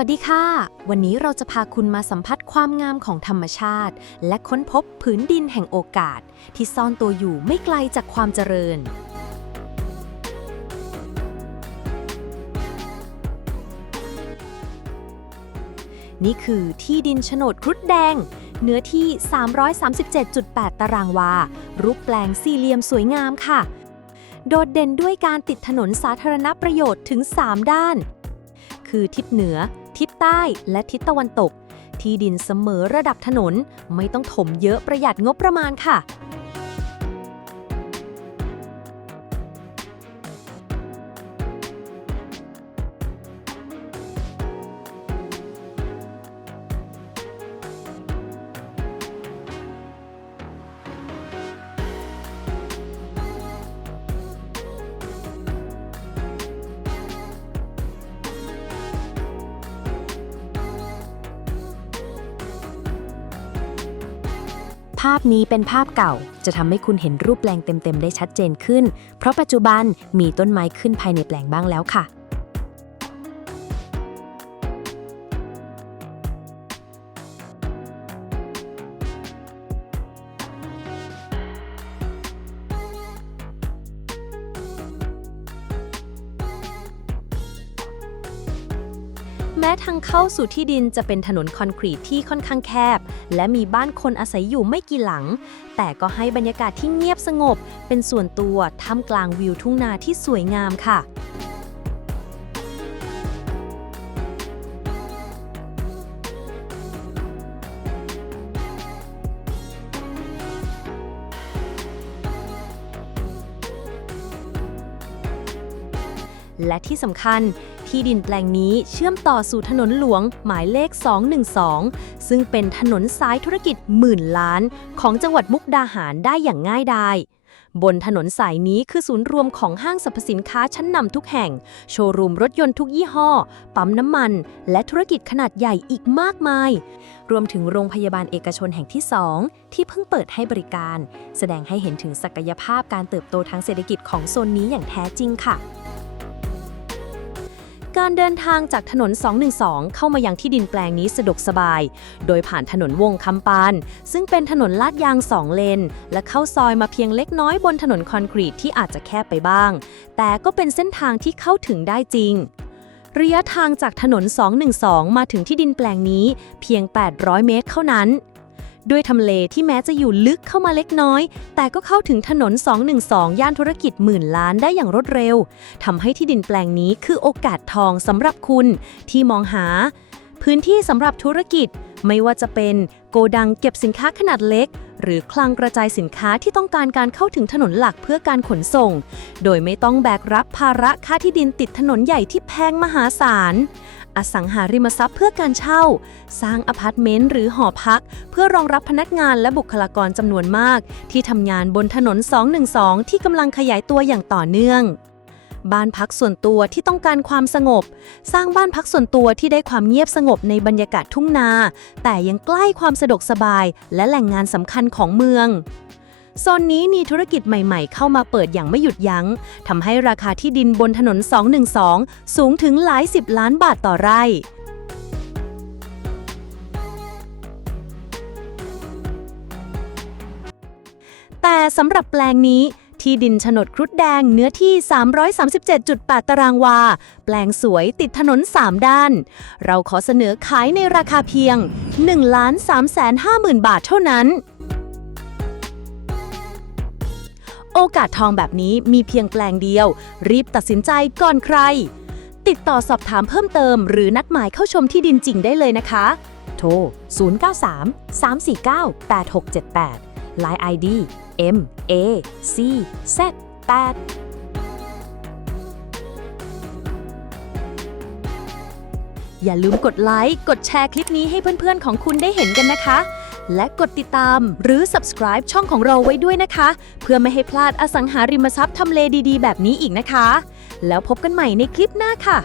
วัสดีค่ะ วันนี้เราจะพาคุณมาสัมผัสความงามของธรรมชาติ และค้นพบผืนดินแห่งโอกาส ที่ซ่อนตัวอยู่ไม่ไกลจากความเจริญ นี่คือที่ดินโฉนดครุฑแดง เนื้อที่ 337.8 ตารางวา รูปแปลงสี่เหลี่ยมสวยงามค่ะ โดดเด่นด้วยการติดถนนสาธารณประโยชน์ถึง 3 ด้านคือทิศเหนือ ทิศใต้และทิศตะวันตก ที่ดินเสมอระดับถนน ไม่ต้องถมเยอะประหยัดงบประมาณค่ะาพนี้เป็นภาพเก่า จะทำให้คุณเห็นรูปแปลงเต็มๆ ได้ชัดเจนขึ้น เพราะปัจจุบันมีต้นไม้ขึ้นภายในแปลงบ้างแล้วค่ะ แม้ทางเข้าสู่ที่ดินจะเป็นถนนคอนกรีตที่ค่อนข้างแคบ และมีบ้านคนอาศัยอยู่ไม่กี่หลัง แต่ก็ให้บรรยากาศที่เงียบสงบ เป็นส่วนตัวท่ามกลางวิวทุ่งนาที่สวยงามค่ะ และที่สำคัญที่ดินแปลงนี้เชื่อมต่อสู่ถนนหลวงหมายเลข 212 ซึ่งเป็นถนนสายธุรกิจหมื่นล้าน ของจังหวัดมุกดาหารได้อย่างง่ายดายบนถนนสายนี้คือศูนย์รวมของห้างสรรพสินค้าชั้นนำทุกแห่ง โชว์รูมรถยนต์ทุกยี่ห้อ ปั๊มน้ำมัน และธุรกิจขนาดใหญ่อีกมากมาย รวมถึงโรงพยาบาลเอกชนแห่งที่ 2 ที่เพิ่งเปิดให้บริการ แสดงให้เห็นถึงศักยภาพการเติบโตทางเศรษฐกิจของโซนนี้อย่างแท้จริงค่ะ การเดินทางจากถนน 212 เข้ามายังที่ดินแปลงนี้สะดวกสบาย โดยผ่านถนนวงคำปาน ซึ่งเป็นถนนลาดยาง2เลน และเข้าซอยมาเพียงเล็กน้อยบนถนนคอนกรีตที่อาจจะแคบไปบ้าง แต่ก็เป็นเส้นทางที่เข้าถึงได้จริงระยะทางจากถนน 212 มาถึงที่ดินแปลงนี้เพียง 800 เมตรเท่านั้น ด้วยทำเลที่แม้จะอยู่ลึกเข้ามาเล็กน้อย แต่ก็เข้าถึงถนน 212 ย่านธุรกิจหมื่นล้านได้อย่างรวดเร็วทำให้ที่ดินแปลงนี้คือโอกาสทองสำหรับคุณที่มองหา พื้นที่สำหรับธุรกิจไม่ว่าจะเป็นโกดังเก็บสินค้าขนาดเล็ก หรือคลังกระจายสินค้าที่ต้องการการเข้าถึงถนนหลักเพื่อการขนส่ง โดยไม่ต้องแบกรับภาระค่าที่ดินติดถนนใหญ่ที่แพงมหาศาล อสังหาริมทรัพย์เพื่อการเช่า สร้างอพาร์ตเมนต์หรือหอพัก เพื่อรองรับพนักงานและบุคลากรจำนวนมาก ที่ทำงานบนถนน 212 ที่กำลังขยายตัวอย่างต่อเนื่อง บ้านพักส่วนตัวที่ต้องการความสงบ สร้างบ้านพักส่วนตัวที่ได้ความเงียบสงบในบรรยากาศทุ่งนา แต่ยังใกล้ความสะดวกสบาย และแหล่งงานสำคัญของเมือง โซนนี้มีธุรกิจใหม่ๆ เข้ามาเปิดอย่างไม่หยุดยัง้งทำให้ราคาที่ดินบนถนน 212 สูงถึงหลายสิบล้านบาทต่อไร่แต่สำหรับแปลงนี้ ที่ดินโฉนดครุฑแดงเนื้อที่ 337.8 ตารางวา แปลงสวยติดถนน 3 ด้าน เราขอเสนอขายในราคาเพียง 1 3 5 0 0 0 0 บาทเท่านั้น โอกาสทองแบบนี้มีเพียงแปลงเดียว รีบตัดสินใจก่อนใคร ติดต่อสอบถามเพิ่มเติม หรือนัดหมายเข้าชมที่ดินจริงได้เลยนะคะ โทร 093 349 8678 Line ID M A C Z 8อย่าลืมกดไลค์ กดแชร์คลิปนี้ให้เพื่อนๆของคุณได้เห็นกันนะคะ และกดติดตาม หรือ subscribe ช่องของเราไว้ด้วยนะคะ เพื่อไม่ให้พลาดอสังหาริมทรัพย์ทำเลดีๆ แบบนี้อีกนะคะ แล้วพบกันใหม่ในคลิปหน้าค่ะ